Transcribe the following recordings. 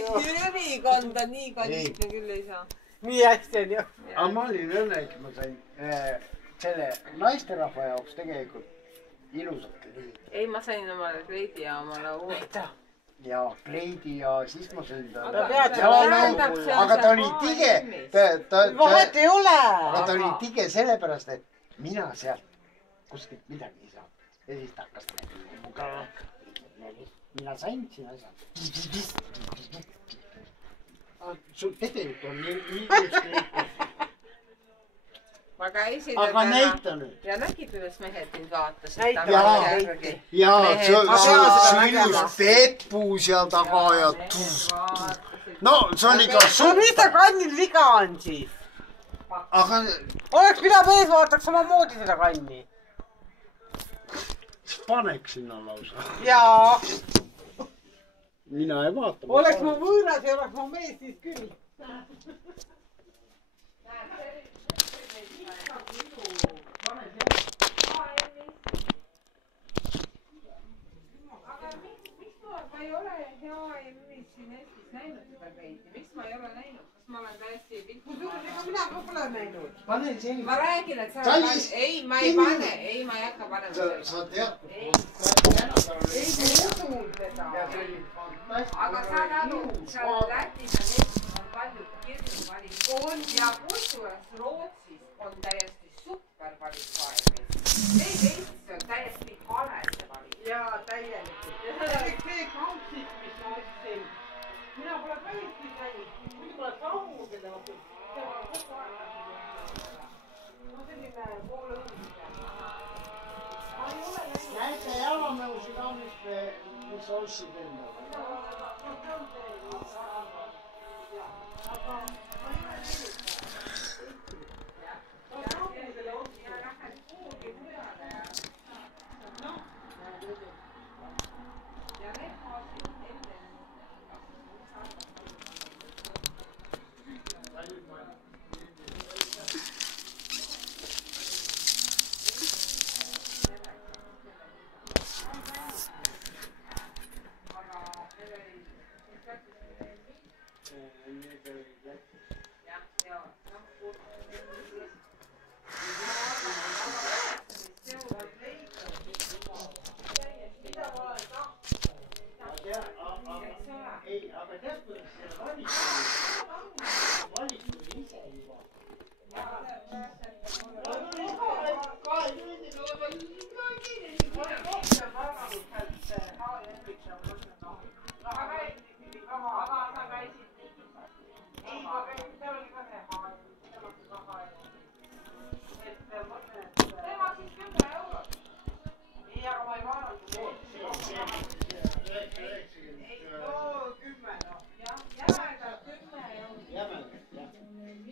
Jürikonda nii kallis me küll ei saa. Nii hästi on ju. Aga ma olin õnnelik, ma sain selle naisterahva jaoks tegelikult ilusat kleidi. Ei, ma sain omale kleidi ja omale uue. Ja kleidi ja siis ma sain ta. Aga ta oli tige. Vahet ei ole. Aga ta oli tige sellepärast, et mina sealt kuskilt midagi ei saa. Ja siis ta hakkas mugav. Mina sain siin asjad. Sul tegelikult on nii kleid. Ma käisin aga näita nüüd. Ja nägid, kuidas mehed nüüd vaatasid. Ja see ilus peppu seal taga ja no see oli ka no mis ta kannil viga on siis? Aga oleks pidanud ees vaataks samamoodi seda kanni. Paneks sinna lausa. Jaa. Mina ei vaata. Oleks ma võõras ja oleks ma mees siis küll. Ma ei ole HM-is siin Eestis näinud seda kleidi. Miks ma ei ole näinud? Kas ma olen täiesti piltnud? Mina ka pole näinud. Pane selline. Ma räägin, et sa olen... Ei, ma ei pane. Ei, ma ei hakka panema. Sa tead. Ei, ma usun seda. Aga saad aru, seal Lätis ja Eestis on palju kirju valik. Ja kusjuures Rootsis on täiesti super valik HM-is. Meil Eestis on täiesti hale see valik. Jaa, täielikult. See kampsik, mis ma ostsin. Mina pole päristi näinud. Muidu pole sammu selle vastu. See on kogu aeg. No selline poole õnnike. Ma ei ole näinud. Näite jalanõusid on, mis ostsid endale. Aga ma ei ole näinud. Ma sammu selle ostsin. Ja lähed kuhugi mujale ja... Noh. Ja need maasid enne. Ei, aga tead, kuidas see valik tuli ise juba.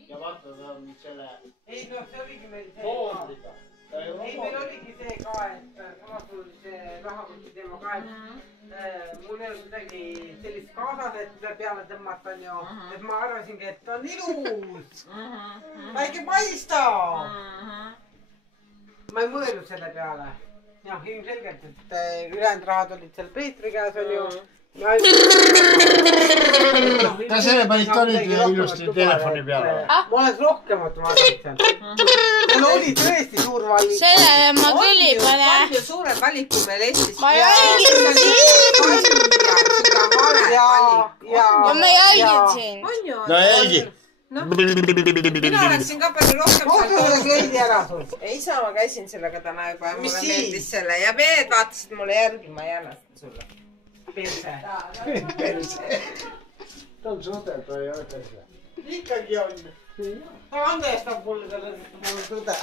Ja vaata, ta on selle... Ei, no see oligi meil see Foodriga. Ei, meil oligi see ka, et samasugune see rahakoti teema ka, et mul ei olnud midagi sellist kaasas, et mida peale tõmmata on ju. Et ma arvasingi, et ta on ilus. Väike paistab. Ma ei mõelnud selle peale. Jah, ilmselgelt, et ülejäänud rahad olid seal Peetri käes on ju. Ta selle panid ka nüüd ilusti telefoni peale. Ma olen rohkemat vaadanud seal. Mul oli tõesti suur valik. Selle ma küll ei pane. Palju suurem valik kui meil Eestis. Ma jälgin ja ma jälgin siin. No jälgi. Mina läksin ka palju rohkem. Kohtu selle kleidi ära sul. Ei saa, ma käisin sellega täna juba ja mulle meeldis selle. Ja mehed vaatasid mulle järgi, ma ei anna sulle. Perse. Perse. Ta on sude, ta ei ole perse. Ikkagi on. Ta andestab mulle selle, et mul on sude.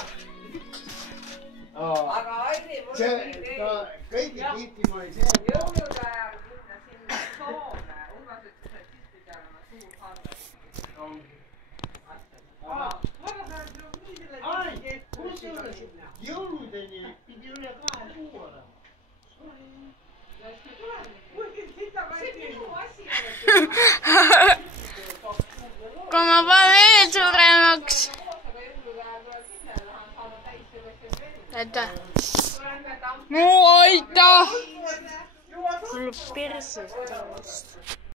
Aga Airi, mul on see, kõigi kiitima ei see. Jõulude ajal minna sinna Soome. Urmas ütles, et siis pidi olema suur handel. Kusjuures jõuludeni pidi üle 2 kuu olema.